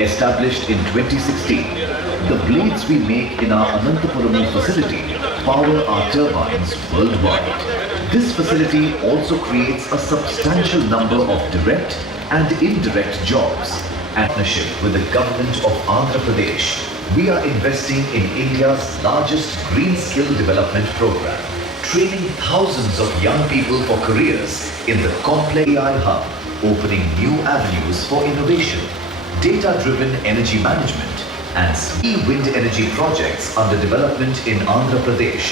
Established in 2016, the blades we make in our Anantapuramu facility power our turbines worldwide. This facility also creates a substantial number of direct and indirect jobs. In partnership with the government of Andhra Pradesh, we are investing in India's largest green skill development program, training thousands of young people for careers in the complex AI hub, opening new avenues for innovation, data-driven energy management, and wind energy projects under development in Andhra Pradesh,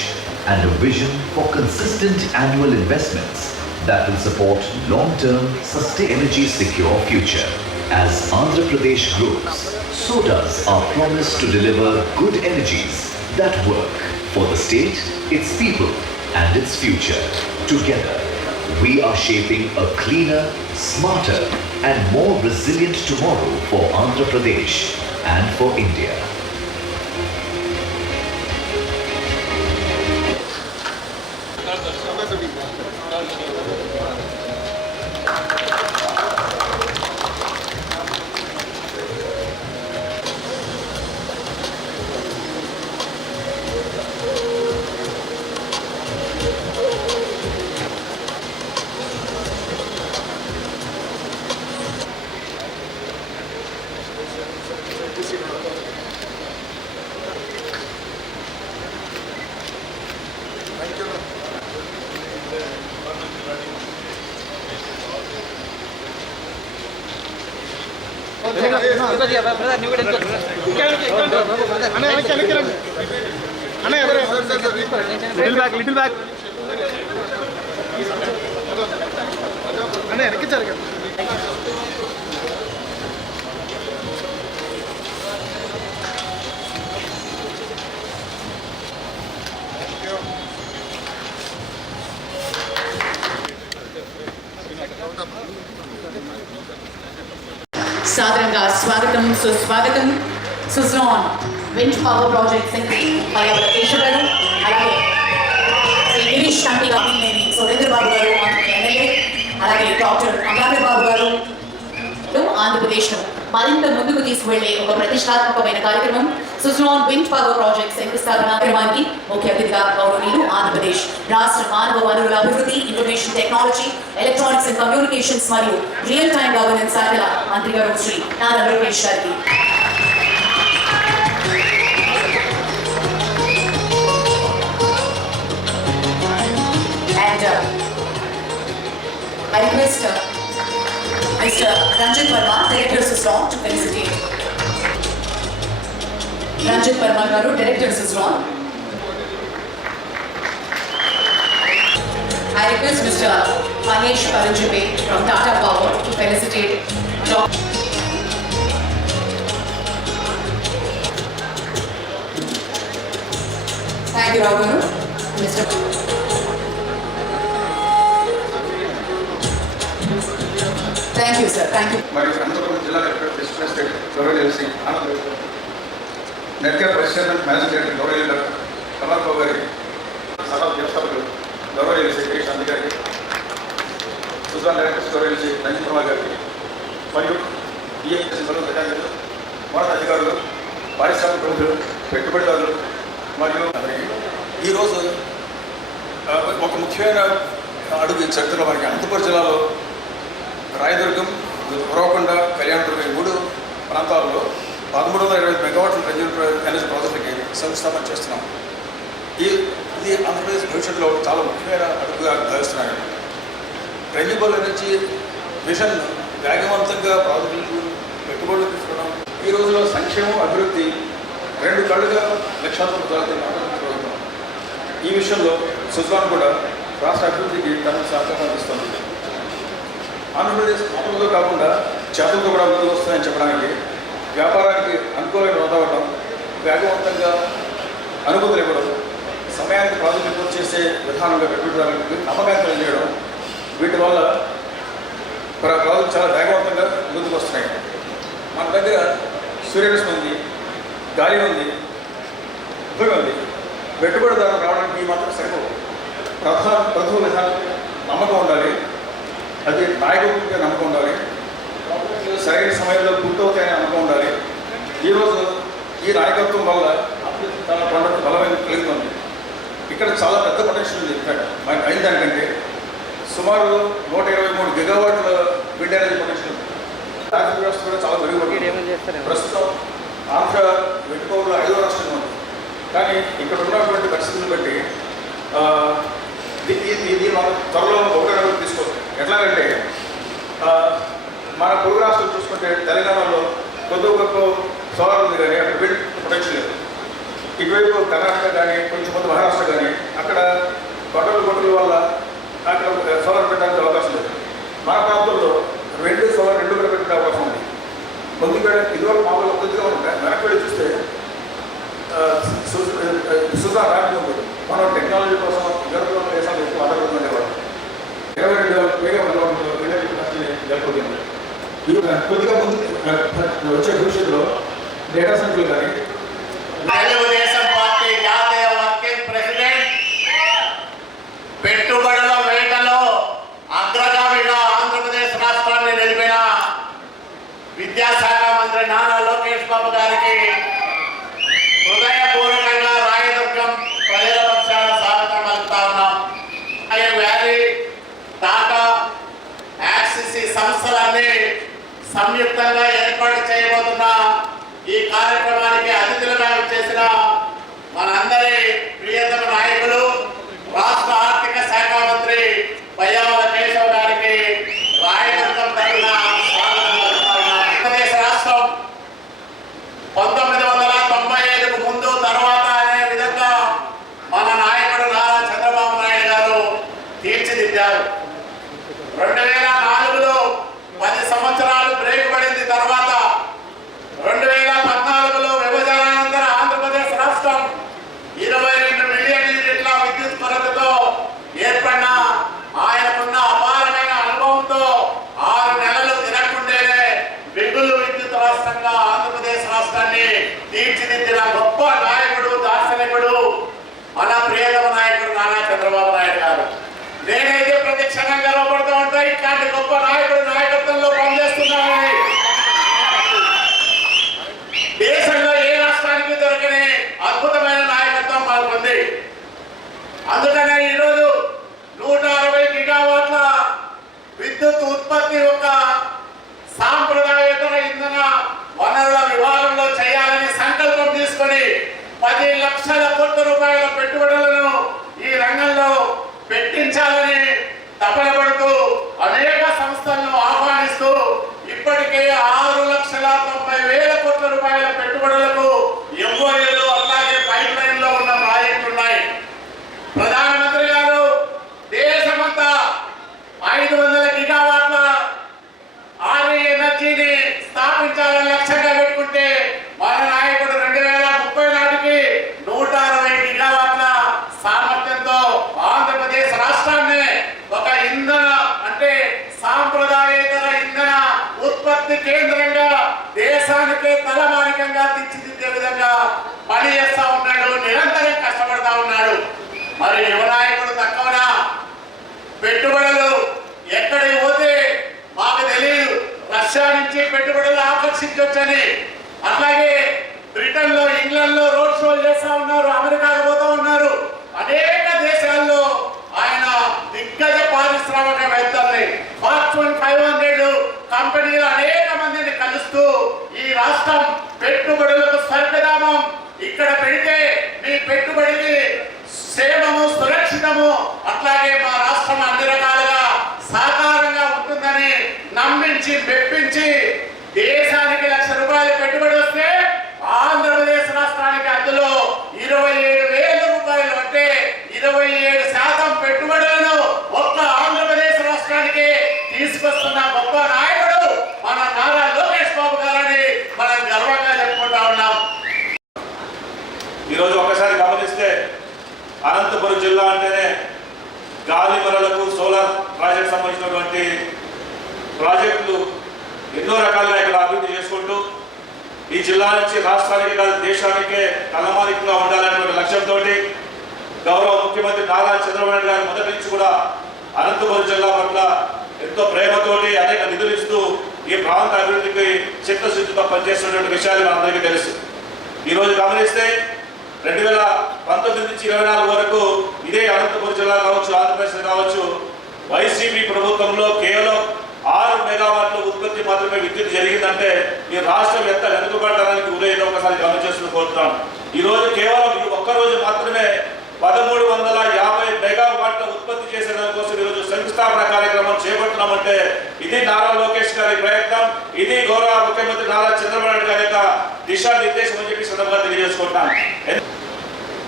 and a vision for consistent annual investments that will support long-term, sustainable, energy secure future. As Andhra Pradesh grows, so does our promise to deliver good energies that work for the state, its people, and its future. Together, we are shaping a cleaner, smarter, and more resilient tomorrow for Andhra Pradesh and for India. Little back. Sadaranga Swagatam Suswagatam Suzlon Wind Power Project Secretary Payavara Keshav అలాగే గిరీష్ కంటి గారు సురేంద్ర బాబు గారు MLA అలాగే doctor అమలాపే బాబు గారు ఆంధ్రప్రదేశ్ను మరింత ముందుకు తీసుకువెళ్లే ఒక ప్రతిష్టాత్మకమైన కార్యక్రమం సుజ్లాన్ విండ్ పవర్ ప్రాజెక్ట్ శంకుస్థాపన కార్యక్రమానికి ముఖ్య అతిథిగా గౌరవనీయులు ఆంధ్రప్రదేశ్ రాష్ట్ర మానవ వనరుల అభివృద్ధి information technology electronics and communications మరియు రియల్ టైమ్ గవర్నెన్స్ శాఖల మంత్రి గారు శ్రీ నారా లోకేష్ గారికి I request Mr. Ranjit Verma, Director Suzlon, to felicitate. Ranjit Verma garu, Director Suzlon. I request Mr. Mahesh Paranjape from Tata Power to felicitate. Thank you, Raghu. Mr. Thank you, sir. Thank you. My Anantapuramu Jilla Collector, District Gaurav LC, Anand, Netcare President and Managing Director, Gaurav Leader, Kamal Pogari, Sarab Vyavasthapadu, Gaurav LC, Girish Andhigari, Suzlon Director, Gaurav LC, Ranjit Verma Gari, మరియు EIS బరువు ప్రజాంగలు, మన అధికారులు, పారిశ్రామిక ప్రముఖులు, పెట్టుబడిదారులు మరియు ఈరోజు ఒక ముఖ్యమైన అడుగు చరిత్రలో మనకి అనంతపురం జిల్లాలో రాయదుర్గం, ఉరవకొండ, కళ్యాణదుర్గం ఈ 3 ప్రాంతాల్లో 1325 మెగావాట్ల రెన్యూబుల్ ఎనర్జీ ప్రాజెక్టులకి శంకుస్థాపన చేస్తున్నాం. ఇది ఆంధ్రప్రదేశ్ భవిష్యత్తులో చాలా ముఖ్యమైన అడుగుగా భావిస్తున్నాను. రెన్యూబుల్ ఎనర్జీ మిషన్ వేగవంతంగా ప్రాజెక్టులకు పెట్టుబడులు తీసుకోవడం, ఈ రోజులో సంక్షేమం అభివృద్ధి 2 కళ్ళుగా లక్ష్యాలతో ప్రభుత్వం. ఈ విషయంలో సుజ్లాన్ కూడా రాష్ట్ర అభివృద్ధికి తన సహకారం అందిస్తుంది. ఆంధ్రప్రదేశ్ మాటలతో కాకుండా చేతులతో కూడా ముందుకు వస్తుందని చెప్పడానికి వ్యాపారానికి అనుకూలమైన వాతావరణం, వేగవంతంగా అనుమతులు ఇవ్వడం, సమయానికి ప్రాజెక్టులు పూర్తి చేసే విధానంగా పెట్టుబడిదారులకు నమ్మకాన్ని తెలియజేయడం, వీటి వల్ల ప్రాజెక్టు చాలా వేగవంతంగా ముందుకు వస్తున్నాయి. మన దగ్గర సూర్యరశ్మి ఉంది, గాలి ఉంది, ఉపయోగం ఉంది. పెట్టుబడిదారులు రావడానికి మాత్రం సరిపోదు. ప్రథమ విధానం నమ్మకం ఉండాలి, అది నాయకుడిగా నమ్మకం ఉండాలి. సరైన సమయంలో పూర్తవుతాయని నమ్మకం ఉండాలి. ఈరోజు ఈ నాయకత్వం వల్ల తన పండుగ బలమైన కలుగుతుంది. ఇక్కడ చాలా పెద్ద పొటెన్షియల్ ఉంది. ఇన్ఫాక్ట్ మనకి అయిన దానికంటే సుమారు 123 గిగావాట్ల విండ్ ఎనర్జీ పొటెన్షియల్ ఉంది. ట్రాఫిక్ వ్యవస్థ కూడా చాలా మెరుగుపడుతుంది. ప్రస్తుతం ఆంధ్ర విండ్ పవర్లో 5వ రాష్ట్రంగా ఉంది. కానీ ఇక్కడ ఉన్నటువంటి పరిస్థితులను బట్టి ఇది మనం త్వరలో ఒకటి అడుగు తీసుకోవాలి. ఎట్లాగంటే మన పొరుగు రాష్ట్రం చూసుకుంటే తెలంగాణలో కొద్ది గొప్ప సోలార్ ఉంది, కానీ అక్కడ విండ్ పొటెన్షియల్ లేదు. ఇటువైపు కర్ణాటక కానీ కొంచెం మంది మహారాష్ట్ర కానీ అక్కడ గొట్టల వల్ల అక్కడ సోలార్ పెట్టడానికి అవకాశం లేదు. మన ప్రాంతంలో సోలార్ రెండు కూడా పెట్టే అవకాశం ఉంది. ముందుగా ఇదివరకు మామూలుగా కొద్దిగా ఉంటాయి. వెనక్కి వెళ్ళి చూస్తే సుధా రాజ్యం ఉంది. మనం టెక్నాలజీ కోసం యూరోప్లో దేశాలు ఎక్కువ ఆధారపడి ఉండేవాడు. 22,000 జరుపుతుంది. కొద్దిగా ముందు వచ్చే భవిష్యత్తులో డేటా సెంటర్లు కానీ తెలుగుదేశం పార్టీ జాతీయ వర్కింగ్ ప్రెసిడెంట్ పెట్టుబడుల వేటలో అగ్రగామిగా ఆంధ్రప్రదేశ్ రాష్ట్రాన్ని నిలిపిన విద్యాశాఖ మంత్రి నారా లోకేష్ బాబు గారికి హృదయపూర్వకంగా రాయదుర్గం ప్రజల పక్షాన స్వాగతం పలుకుతా ఉన్నాం. వ్యాలీ, టాటా, యాక్సిస్ సంస్థలన్నీ సంయుక్తంగా ఏర్పాటు చేయబోతున్న ఈ కార్యక్రమానికి అతిథులుగా చేసిన మనందరి ప్రియతమ నాయకులు రాష్ట్ర ఆర్థిక శాఖ మంత్రి పయ్యావుల కేశవ్ గారికి రాయదుర్గం తరఫున స్వాగతం పలుకుతున్నాం. ఆంధ్రప్రదేశ్ రాష్ట్రం 1995కు ముందు తర్వాత అనే విధంగా మన నాయకుడు నారా చంద్రబాబు నాయుడు గారు తీర్చిదిద్దారు. 2004లో 10 సంవత్సరాలు బ్రేక్ పడింది. తర్వాత 2014లో విభజనానంతర ఆంధ్రప్రదేశ్ రాష్ట్రం 22 మిలియన్ యూనిట్ల విద్యుత్ కొరతతో ఏర్పడిన ఆయనకున్న అపారమైన అనుభవంతో 6 నెలలు తినకుండేనే వెగులు విద్యుత్ రాష్ట్రంగా ఆంధ్రప్రదేశ్ రాష్ట్రాన్ని తీర్చిదిద్దిన గొప్ప నాయకుడు, దార్శనికుడు మన ప్రియతమ నాయకుడు నారా చంద్రబాబు నాయుడు గారు. నేనైతే ప్రతి క్షణం గర్వపడుతూ ఉంటాయి ఇట్లాంటి గొప్ప నాయకుడు నాయకత్వంలో పనిచేస్తున్నానని. దేశంలో ఏ రాష్ట్రానికి దొరకని అద్భుతమైన నాయకత్వం మనకుంది. అందుకనే ఈరోజు 160 గిగావాట్ల విద్యుత్ ఉత్పత్తి ఒక సాంప్రదాయేతర ఇంధన వనరుల విభాగంలో చేయాలని సంకల్పం తీసుకొని 10 లక్షల కోట్ల రూపాయల పెట్టుబడులను ఈ రంగంలో పెట్టించాలని తపన పడుతూ అనేక సంస్థలను ఆహ్వానిస్తూ ఇప్పటికే 6,90,000 కోట్ల రూపాయల పెట్టుబడులకు ఎంఓయూలు అలాగే పైప్ లైన్ లో ఉన్న ప్రాజెక్టులు ఉన్నాయి. ప్రధానమంత్రి గారు దేశమంతా 500 గిగావాట్ల ఆర్ఈ ఎనర్జీని స్థాపించాలని లక్ష్యంగా పెట్టుకుంటే మన నాయకుడు 2030 నాటికి 160 గిగావాట్ల సామర్థ్యంతో ఆంధ్రప్రదేశ్ రాష్ట్రాన్ని ఒక ఇంధన అంటే సాంప్రదాయేతర ఇంధన ఉత్పత్తి కేంద్రంగా దేశానికే తలమానికంగా తీర్చిదిద్దే విధంగా పని చేస్తా ఉన్నాడు. నిరంతరం కష్టపడతా ఉన్నాడు. మరి యువ నాయకుడు తక్కువనా? పెట్టుబడులు ఎక్కడికి పోతే మాకు తెలియదు. రష్యా నుంచి పెట్టుబడులు ఆకర్షించవచ్చని, అట్లాగే బ్రిటన్ లో, ఇంగ్లాండ్ లో రోడ్ షోలు చేస్తా ఉన్నారు, అమెరికాకు పోతా ఉన్నారు. అనేక దేశాల్లో ఆయన దిగ్గజ పారిశ్రామికవేత్తల్ని, ఫార్చ్యూన్ 500 కంపెనీలు అనేక మందిని కలుస్తూ ఈ రాష్ట్రం పెట్టుబడులకు స్వర్గధామం, ఇక్కడ పెడితే మీ పెట్టుబడికి క్షేమము, సురక్షితము, అట్లాగే మా రాష్ట్రం అన్ని రకాలుగా సాకారంగా ఉంటుందని నమ్మించి మెప్పించి దేశానికి ₹1,00,000 పెట్టుబడి వస్తే ఆంధ్రప్రదేశ్ రాష్ట్రానికి అందులో 27,000 రూపాయలు అంటే 27% పెట్టుబడులను ఒక్క ఆంధ్రప్రదేశ్ రాష్ట్రానికి తీసుకొస్తున్న గొప్ప నాయకుడు మన నారా లోకేష్ బాబు గారని మనం గర్వంగా చెప్పుకుంటా ఉన్నాం. ఈరోజు ఒకసారి గమనిస్తే అనంతపురం జిల్లా అంటేనే గాలిమరలకు సోలార్ ప్రాజెక్ట్ సంబంధించినటువంటి ప్రాజెక్టులు ఎన్నో రకాలుగా ఇక్కడ అభివృద్ధి చేసుకుంటూ ఈ జిల్లా నుంచి రాష్ట్రానికి కాదు దేశానికే తలమానికంగా ఉండాలనే లక్ష్యంతో గౌరవ ముఖ్యమంత్రి నారా చంద్రబాబు నాయుడు గారు మొదటి నుంచి కూడా అనంతపురం జిల్లా పట్ల ఎంతో ప్రేమతోటి అనేక నిధులు ఇస్తూ ఈ ప్రాంత అభివృద్ధికి చిత్తశుద్ధితో పనిచేస్తున్నటువంటి విషయాలు మనందరికీ తెలుసు. ఈరోజు గమనిస్తే 2019 నుంచి 24 వరకు ఇదే అనంతపురం జిల్లా కావచ్చు, ఆంధ్రప్రదేశ్ కావచ్చు, వైసీపీ ప్రభుత్వంలో కేవలం 6 మెగావాట్ల ఉత్పత్తి మాత్రమే విద్యుత్ జరిగిందంటే ఈ రాష్ట్రం ఎంత వెనుకబడడానికి గురైందో ఒకసారి గమనించాల్సి కోరుతున్నాను. ఈరోజు కేవలం ఈ ఒక్కరోజు మాత్రమే 1350 మెగావాట్ల ఉత్పత్తి చేసేదానికోసం ఈరోజు శంకుస్థాపన కార్యక్రమం చేపడుతున్నామంటే ఇది నారా లోకేష్ గారి ప్రయత్నం, ఇది గౌరవ ముఖ్యమంత్రి నారా చంద్రబాబు నాయుడు గారి యొక్క దిశానిర్దేశం అని చెప్పి సందర్భంగా తెలియజేసుకుంటాను.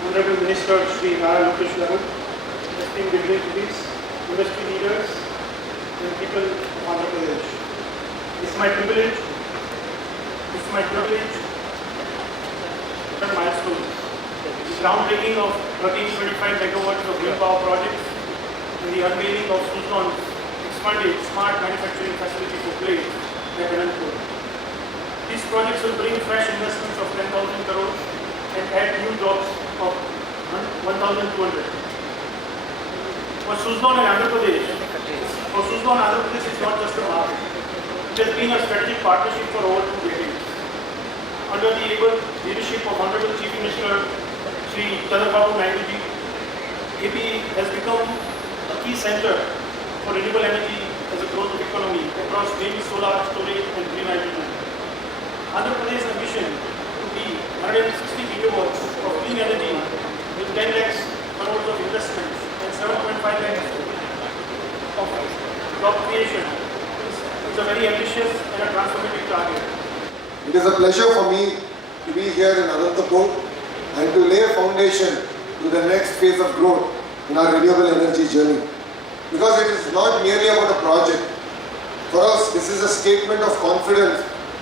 Honorable Minister Shri Nara Lokesh Garu, esteemed dignitaries, industry leaders, and people of Andhra Pradesh. It's my privilege and milestone. The groundbreaking of 1325 megawatts of wind power projects and the unveiling of Suzlon's expanded smart manufacturing facility for blades at Anantapur. These projects will bring fresh investments of 10,000 crores and add new jobs of 1,200. For Suzlon and Andhra Pradesh, it's not just a market. It has been a strategic partnership for over 2 decades. Under the able leadership of Honorable Chief Minister Shri Chandrababu Naidu ji, AP has become a key center for renewable energy as a growth of economy across wind, solar, storage and green hydrogen. Andhra Pradesh's ambition to be 160 gigawatts of clean energy with 10 lakhs crores of investments and 7.5 lakhs of job creation is a very ambitious and a transformative target. It is a pleasure for me to be here in Anantapur and to lay a foundation to the next phase of growth in our renewable energy journey. Because it is not merely about a project. For us, this is a statement of confidence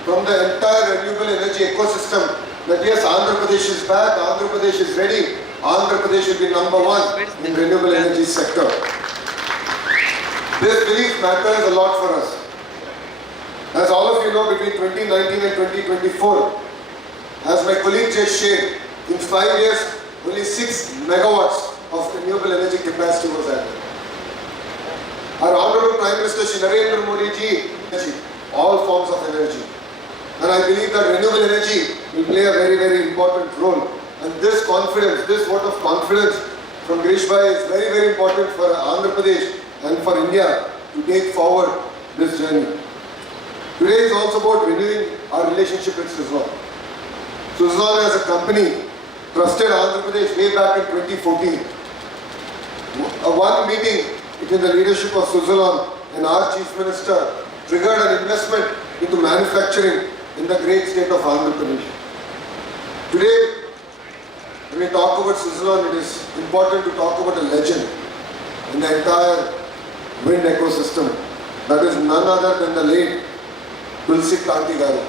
from the entire renewable energy ecosystem that yes, Andhra Pradesh is back, Andhra Pradesh is ready, Andhra Pradesh will be number 1 in renewable energy sector. This belief matters a lot for us. As all of you know, between 2019 and 2024, as my colleague just shared, in 5 years, only 6 megawatts of renewable energy capacity was added. Our Honorable Prime Minister Shri Narendra Modi ji, all forms of energy. And I believe that renewable energy will play a very, very important role. And this confidence, this vote of confidence from Girish Bhai is very, very important for Andhra Pradesh and for India to take forward this journey. Today is also about renewing our relationship with Suzlon. Suzlon as a company trusted Andhra Pradesh way back in 2014. One meeting between the leadership of Suzlon and our Chief Minister triggered an investment into manufacturing in the great state of Andhra Pradesh. Today, when we talk about Suzlon, it is important to talk about a legend in the entire wind ecosystem. That is none other than the late Tulsi Kanti Garu.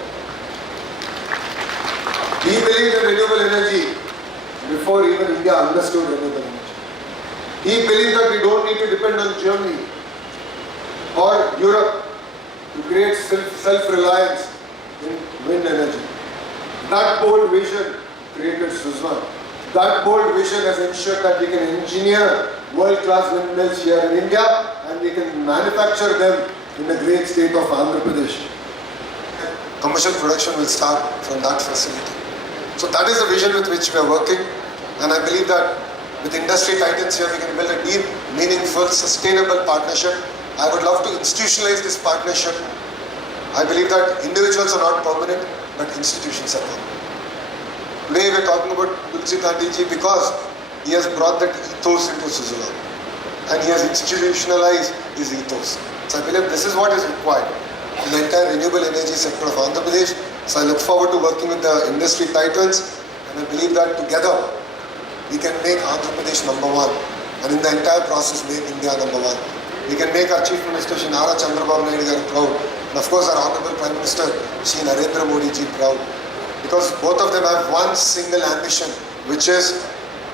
He believed in renewable energy before even India understood renewable energy. He believed that we don't need to depend on Germany or Europe to create self-reliance in wind energy. That bold vision created Suzlon. That bold vision has ensured that we can engineer world-class windmills here in India and we can manufacture them in the great state of Andhra Pradesh. Commercial production will start from that facility. So that is the vision with which we are working, and I believe that with industry titans here we can build a deep, meaningful, sustainable partnership. I would love to institutionalize this partnership. I believe that individuals are not permanent, but institutions are permanent. Today we are talking about Tulsi Kanti ji because he has brought that ethos into Suzlon and he has institutionalized his ethos. So I believe this is what is required in the entire renewable energy sector of Andhra Pradesh. So I look forward to working with the industry titans, and I believe that together we can make Andhra Pradesh number 1 and in the entire process make India number 1. We can make our Chief Minister Shri Nara Chandrababu Naidu garu proud, and of course our Honorable Prime Minister Shri Narendra Modi ji proud, because both of them have one single ambition, which is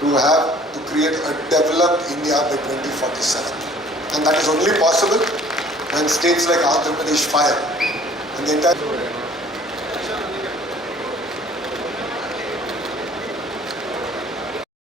to create a developed India by 2047. And that is only possible when states like Andhra Pradesh fire and the entire